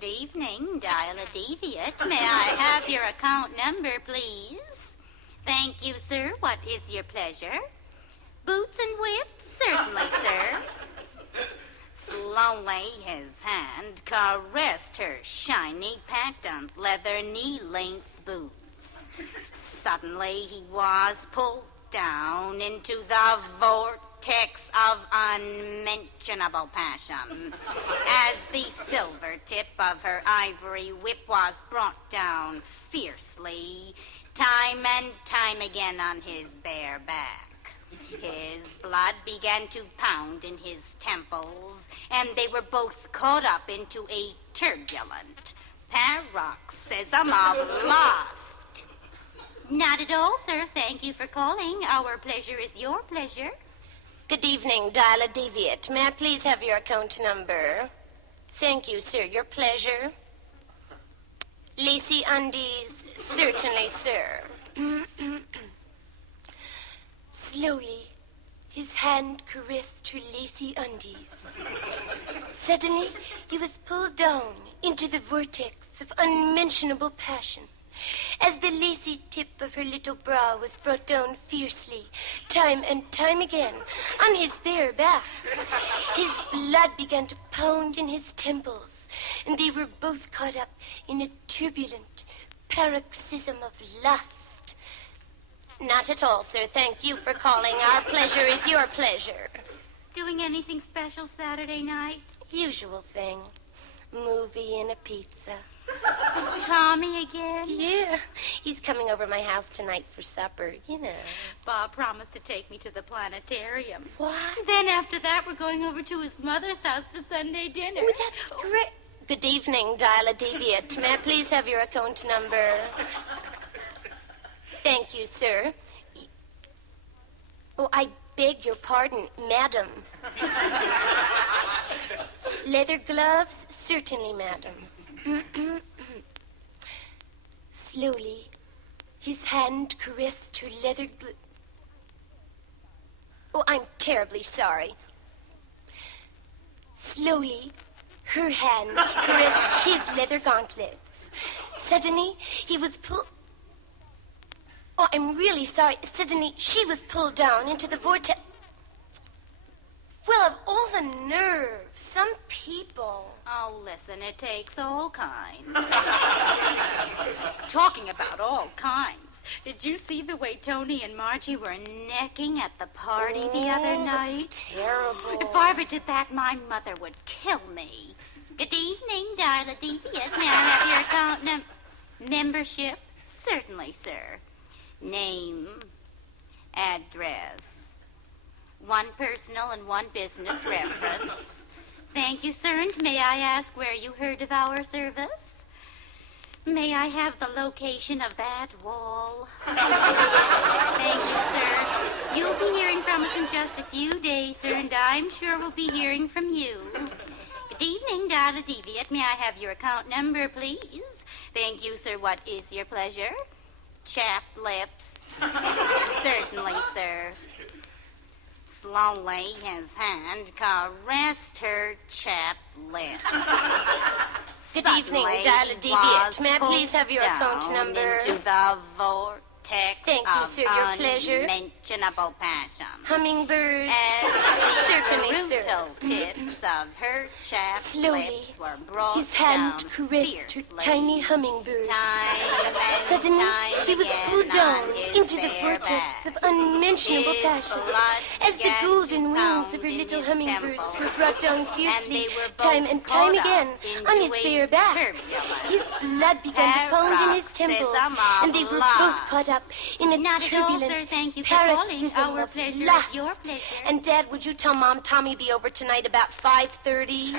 Good evening, dial a Deviate. May I have your account number, please? Thank you, sir. What is your pleasure? Boots and whips? Certainly, sir. Slowly his hand caressed her shiny patent leather knee-length boots. Suddenly he was pulled down into the vortex of unmentionable passion as the silver tip of her ivory whip was brought down fiercely, time and time again on his bare back. His blood began to pound in his temples, and they were both caught up into a turbulent paroxysm of lust. Not at all, sir. Thank you for calling. Our pleasure is your pleasure. Good evening, dial a Deviate. May I please have your account number? Thank you, sir. Your pleasure. Lacy undies? Certainly, sir. Slowly, his hand caressed her lacy undies. Suddenly, he was pulled down into the vortex of unmentionable passion as the lacy tip of her little brow was brought down fiercely, time and time again, on his bare back. His blood began to pound in his temples, and they were both caught up in a turbulent paroxysm of lust. Not at all, sir. Thank you for calling. Our pleasure is your pleasure. Doing anything special Saturday night? Usual thing. Movie and a pizza. Tommy again? Yeah. He's coming over my house tonight for supper, you know. Bob promised to take me to the planetarium. What? Then after that, we're going over to his mother's house for Sunday dinner. Oh, that's great. Good evening, dial a Deviate. May I please have your account number? Thank you, sir. Oh, I beg your pardon, madam. Leather gloves? Certainly, madam. Slowly, his hand caressed her leather Oh, I'm terribly sorry. Slowly, her hand caressed his leather gauntlets. Suddenly, he was pulled... Oh, I'm really sorry. Suddenly, she was pulled down into the vortex. Well, of all the nerve, some people... Oh, listen, it takes all kinds. Talking about all kinds, did you see the way Tony and Margie were necking at the party the other night? Terrible. If I ever did that, my mother would kill me. Good evening, dial a Deviate. May I have your account membership? Certainly, sir. Name, address, one personal and one business reference. Thank you, sir, and may I ask where you heard of our service? May I have the location of that wall? Thank you, sir. You'll be hearing from us in just a few days, sir, and I'm sure we'll be hearing from you. Good evening, dial a Deviate. May I have your account number, please? Thank you, sir. What is your pleasure? Chapped lips. Certainly, sir. Slowly, his hand caressed her chapped lips. Good evening, dial a Deviate. May I please have your account number? Into the vortex Thank you, sir. Your pleasure. Unmentionable passion. Hummingbirds? As Certainly, the sir. brutal tips of her chapped Slowly, lips were brought his hand down caressed her fiercely. tiny hummingbird. Time and Suddenly, time he was again pulled down on his into the bare vortex back. of unmentionable His passion blood as the began golden to wings pound of her in little his hummingbirds temples, were brought down and fiercely, they were time both and time caught again, up on his into bare a back. turbulent His blood began to pound in his temples, paroxysm of and they were lust. both caught up in a Not at all, turbulent sir. Thank you for calling. paroxysm Our of pleasure is lust. your pleasure. And Dad, would you tell Mom Tommy be over tonight about 5:30?